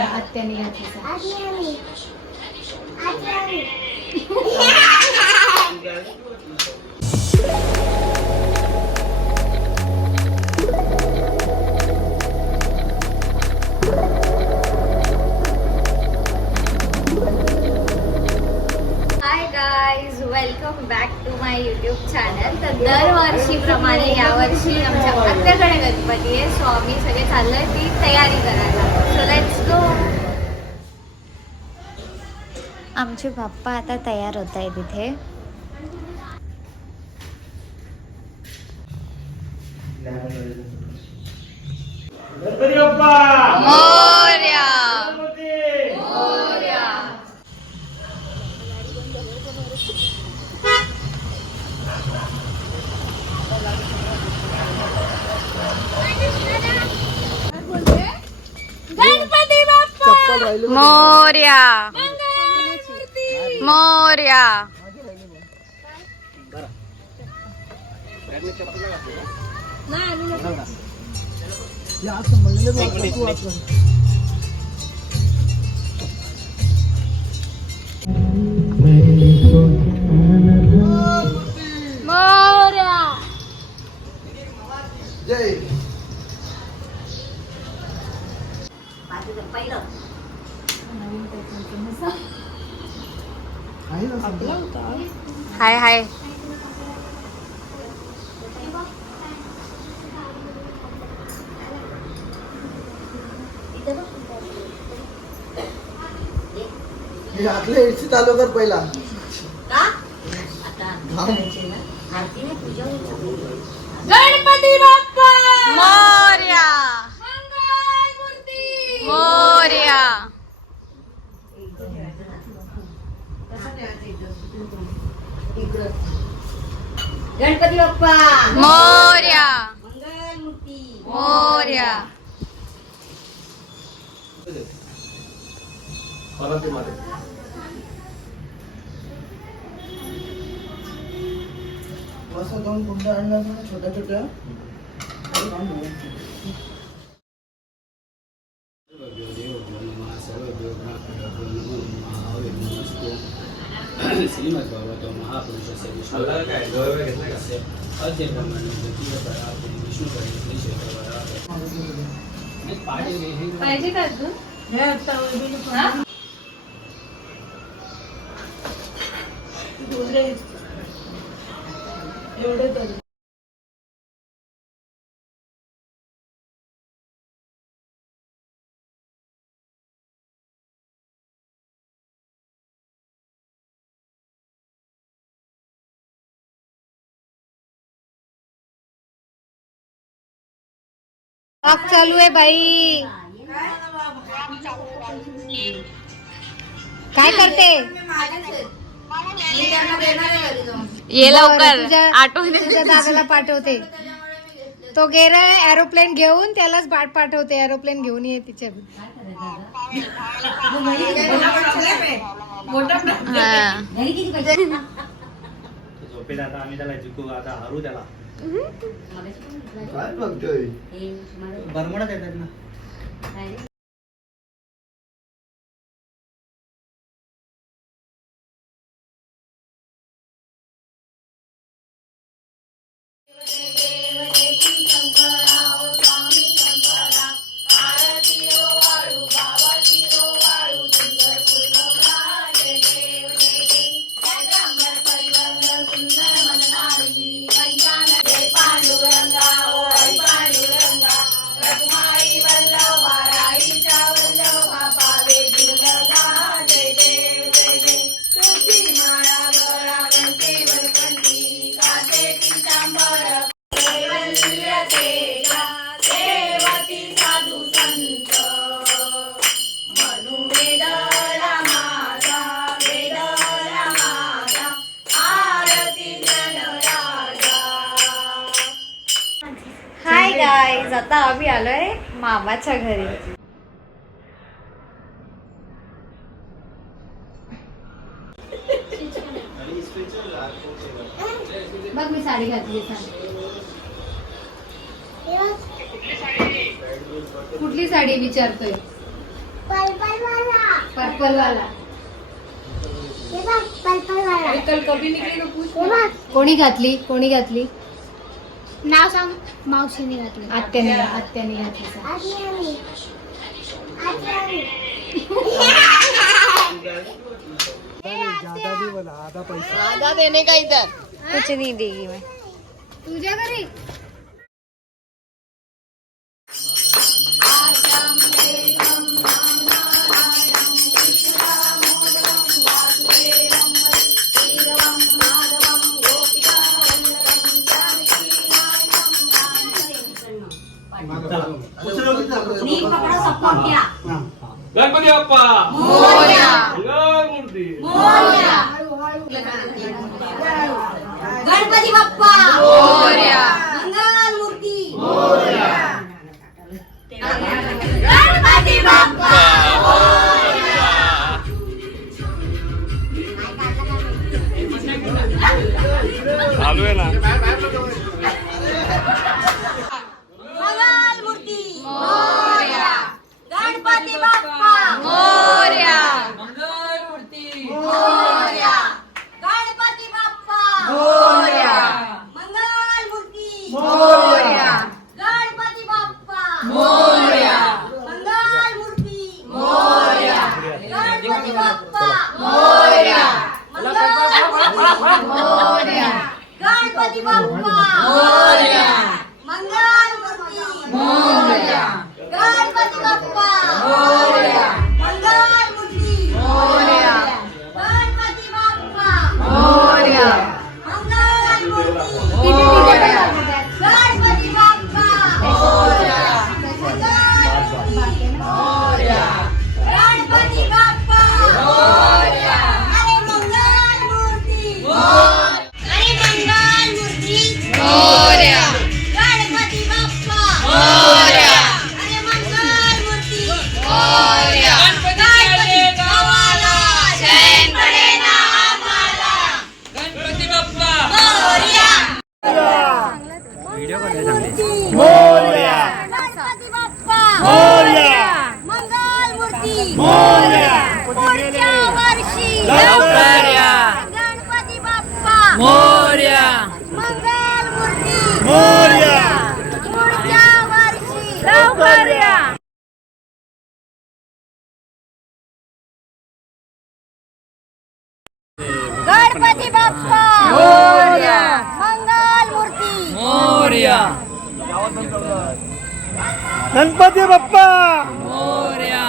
आत्याने घातली. Welcome back to my YouTube channel. तर दरवर्षीप्रमाणे यावर्षी आमच्या आत्याकडे गणपती आहे, सो आम्ही सगळे चाललोय ती तयारी करायला. So let's go. आमचे पप्पा आता तयार होत आहे तिथे. गणपती बाप्पा मोरया. गणपती बाप्पा मोरया. मोरया. मोरया. जय. हाय हाय. आपल्या एसी चालू कर पहिला. गणपती बाप्पा मोरया. मोरया. गणपती बाप्पा मोरया. मंगलमूर्ती मोरया. असं दोन कुंड्या आणल्या छोट्या छोट्या. श्रीमद्भागवतो महापुरुषस्य विष्णुस्य अद्य ब्रह्मणि विष्णुपरे पाहिजे का तू? एवढे तरी पाक चालू आहे बाई. काय करते? ये लवकर. तुझ्या दादाला पाठवते. तो गेला एरोप्लेन घेऊन, त्यालाच बाट पाठवते. एरोप्लेन घेऊन ये तिच्या. झोपेत आता आम्ही त्याला जिंकू, आता हरू त्याला. काय बघतोय? बरमोडात येतात ना. गाईज आता आम्ही आलोय मामाच्या घरी. बघ मी साडी घातली. कुठली साडी विचारतोय? पर्पल वाला कल कभी निकली तो पूछ कोणी घातली नाव सांग मावशीने घातली आत्याने घातली आधा देने का इधर कुछ नहीं देगी मैं तुझ्या घरी नीम पकड़ो सबको क्या गणपती बाप्पा मोरया मंगलमूर्ती गणपती बाप्पा मोरया मंगलमूर्ती गणपती बाप्पा चालू आहे ना मंगलमूर्ती मोरया गणपती बाप्पा मोरया मोरया गणपती बाप्पा मोरया मंगलमूर्ती मोरया गणपती बाप्पा मोरया मंगलमूर्ती मोरया गणपती बाप्पा मोरया मोरया गणपती बाप्पा मोरया मंगलमूर्ती मोरया गणपती बाप्पा मोरया मंगलमूर्ती मोरया गणपती बाप्पा मोरया मंगलमूर्ती मोरया गणपती बाप्पा मोरया मोरया गणपती बाप्पा मोरया अरे मंगलमूर्ती अरे मंगलमूर्ती मोरया गणपती बाप्पा मोरया अरे मंगलमूर्ती मोरया गणपती गावाला चैन पडे ना आम्हाला मोरया मोरया गणपती बाप्पा मोरया मंगलमूर्ती मोरया पुढच्या वर्षी लवकर या. गणपती बाप्पा मोरया मंगलमूर्ती मोरया पुढच्या वर्षी लवकर या. गणपती बाप्पा मोरया मंगलमूर्ती मोरया गणपती बाप्पा मोरया